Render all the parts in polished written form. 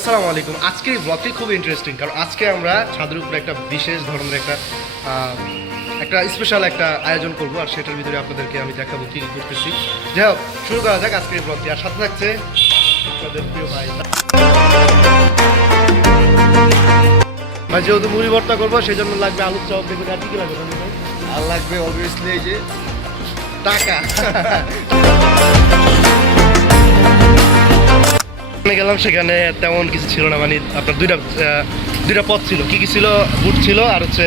আসসালামু আলাইকুম। আজকের এই ব্লগটি খুব ইন্টারেস্টিং, কারণ আজকে আমরা ছাদের উপরে একটা বিশেষ ধরনের একটা স্পেশাল একটা আয়োজন করব, আর সেটার ভিতরে আপনাদেরকে আমি দেখাবো কী কী করতেছি। যাই হোক, শুরু করা যাক আজকের এই ব্লগটি। আর সাথে থাকছে আপনাদের প্রিয় ভাই। যেহেতু মুড়ি ভর্তা করবো, সেই জন্য লাগবে আলুর চপ। দেখুন আর কি লাগবে ভাই? আর লাগবে অবভিয়াসলি এই যে টাকা। গেলাম, সেখানে তেমন কিছু ছিল না, মানে আপনার দুইটা পদ ছিল। কি ছিল? বুট ছিল আর হচ্ছে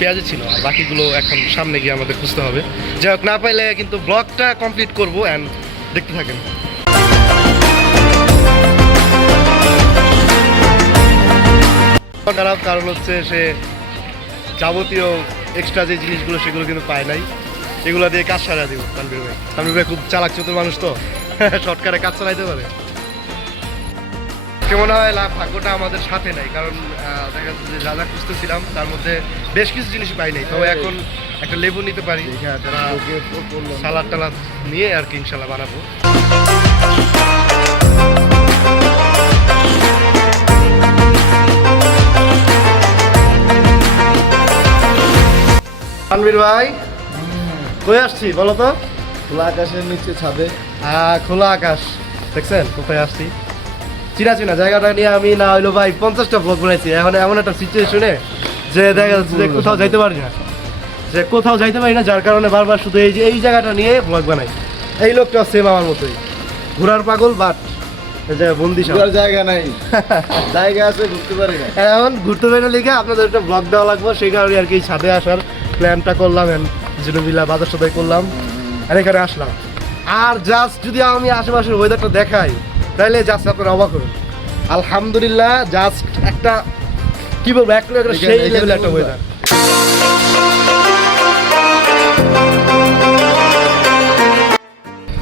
পেঁয়াজি ছিল, আর বাকিগুলো এখন সামনে গিয়ে আমাদের খুঁজতে হবে। যাই হোক, না পাইলে কিন্তু ব্লগটা কমপ্লিট করবো, অ্যান্ড দেখতে থাকেন। খারাপ কারণ হচ্ছে সে যাবতীয় এক্সট্রা যে জিনিসগুলো সেগুলো কিন্তু পায় নাই। এগুলো দিয়ে কাজ সারা দিব তানভীর ভাই খুব চালাক চতুর মানুষ, তো শর্টকাটে কাজ চালাইতে পারে। কেমন হয় ভাগ্যটা আমাদের সাথে নাই, কারণ দেখা যাচ্ছে যে যা যা খুঁজতেছিলাম তার মধ্যে বেশ কিছু জিনিস পাই নাই। তবে এখন একটা লেবু নিতে পারি, সালাদ টালাদ নিয়ে আর কি ইনশাল্লাহ বানাবো। তানভীর ভাই কই আসছি বলো তো? খোলা আকাশের নিচে ছাদে। খোলা আকাশ দেখছেন কোথায় আসছি? চিনা জায়গাটা নিয়ে আমি না হইলো ভাই 50টা ব্লগ বানাইছি। এখন এমন একটা সিচুয়েশনে যে দেখা যাচ্ছে যে কোথাও যাইতে পারি না, যার কারণে বারবার শুধু এই জায়গাটা নিয়ে ব্লগ বানাই। এই লোকটা সেম আমার মতোই, ঘোরার পাগল, বাট বন্দি জায়গা নাই। জায়গা আছে, ঘুরতে পারি না। এখন ঘুরতে পারি না লিখে আপনাদের একটা ব্লগ দেওয়া লাগবে, সেই কারণে আর কি ছাদে আসার প্ল্যানটা করলাম। জেনুবিলা বাজার সদাই করলাম আর এখানে আসলাম। আর জাস্ট যদি আমি আশেপাশের ওয়েদারটা দেখাই তাহলে জাস্ট আপনারা অবাক করুন। আলহামদুলিল্লাহ, জাস্ট একটা কি বলবো, একটা সেই লেভেলের একটা ওয়েদার।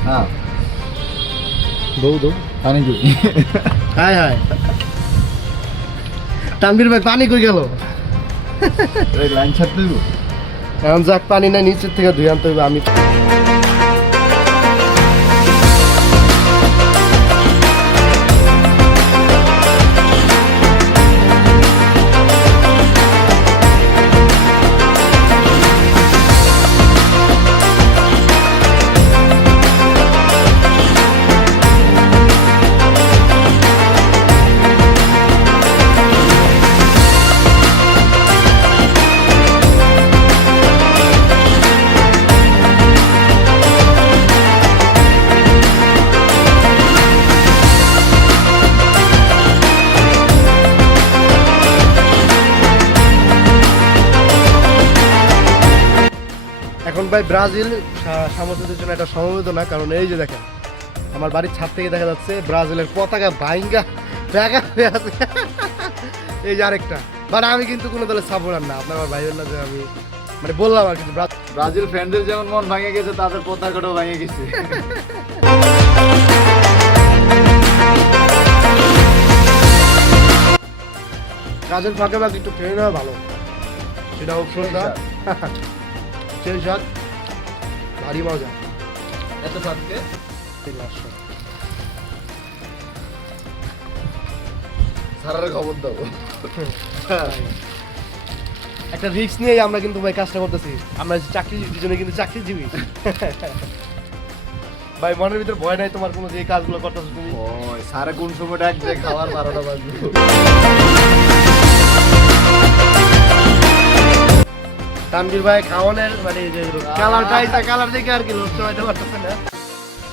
হ্যাঁ দৌ পানি জুই। হায় হায়, তানভীর ভাই পানি কই গেল? লাইন ছাড়তে দিব। এখন যাক, পানি নাই, নিচের থেকে ধুয়ে আনতে হবে। আমি এখন ভাই ব্রাজিল সমর্থকদের জন্য একটা সমবেদনা, কারণ এই যে দেখেন আমার বাড়ির ছাদ থেকে দেখা যাচ্ছে ব্রাজিলের পতাকা ভাইঙ্গা ব্যাগা হয়ে আছে। এই যে আরেকটা, বাট আমি কিন্তু কোনো দলের সাপোর্টার না। আপনার ভাই না যে আমি মানে বললাম আর কিন্তু ব্রাজিল ফ্যানদের যেমন মন ভাঙে গেছে, তাদের পতাকাটাও ভেঙে গেছে। কাজের ফাঁকে ফাঁকে একটু খেয়ে নেওয়া ভালো, সেটা অপশনটা। সেই স্বাদ, ভারী মজা। এত সাথে সারার খবর দেবো। একটা রিস্ক নিয়ে আমরা কিন্তু ভাই কাজটা করতেছি। আমরা চাকরিজীবীর জন্য কিন্তু চাকরিজীবী। ভাই মনের ভিতর ভয় নাই তোমার কোনো, যে কাজগুলো করতেছো তুমি? সারা কোন সময় ডাক যে খাবার 12টা বাজবে। তানভীর ভাই খাওয়ানোর মানে যে কালার দেখে আর কি লোক চলাইতে পারতেছে না।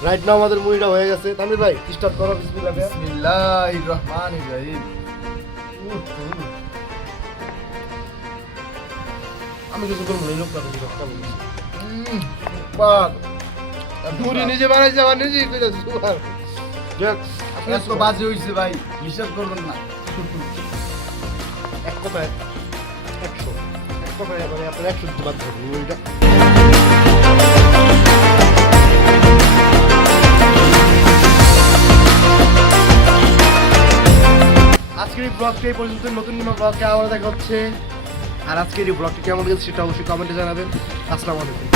রাইট নাও আমাদের মুড়িটা হয়ে গেছে। তানভীর ভাই স্টার্ট করো। বিসমিল্লাহির রহমানির রহিম। আমি কিছু করবো না, এই লোকটা মুড়ি নিজে বানাইছে, আবার নিজেই কইতাছে সুপার। আপনার তো বাজে হইছে ভাই, বিশ্বাস করবেন না। এক কথায় 100, এক কথায় মানে আপনার 100 দিতে বাধ্য হবে মুড়িটা। আজকের এই ব্লগটি এই পর্যন্ত। নতুন কোনো ব্লগকে আবার দেখা হচ্ছে। আর আজকের এই ব্লগটি কেমন গেছে সেটা অবশ্যই কমেন্টে জানাবেন। আসসালামু আলাইকুম।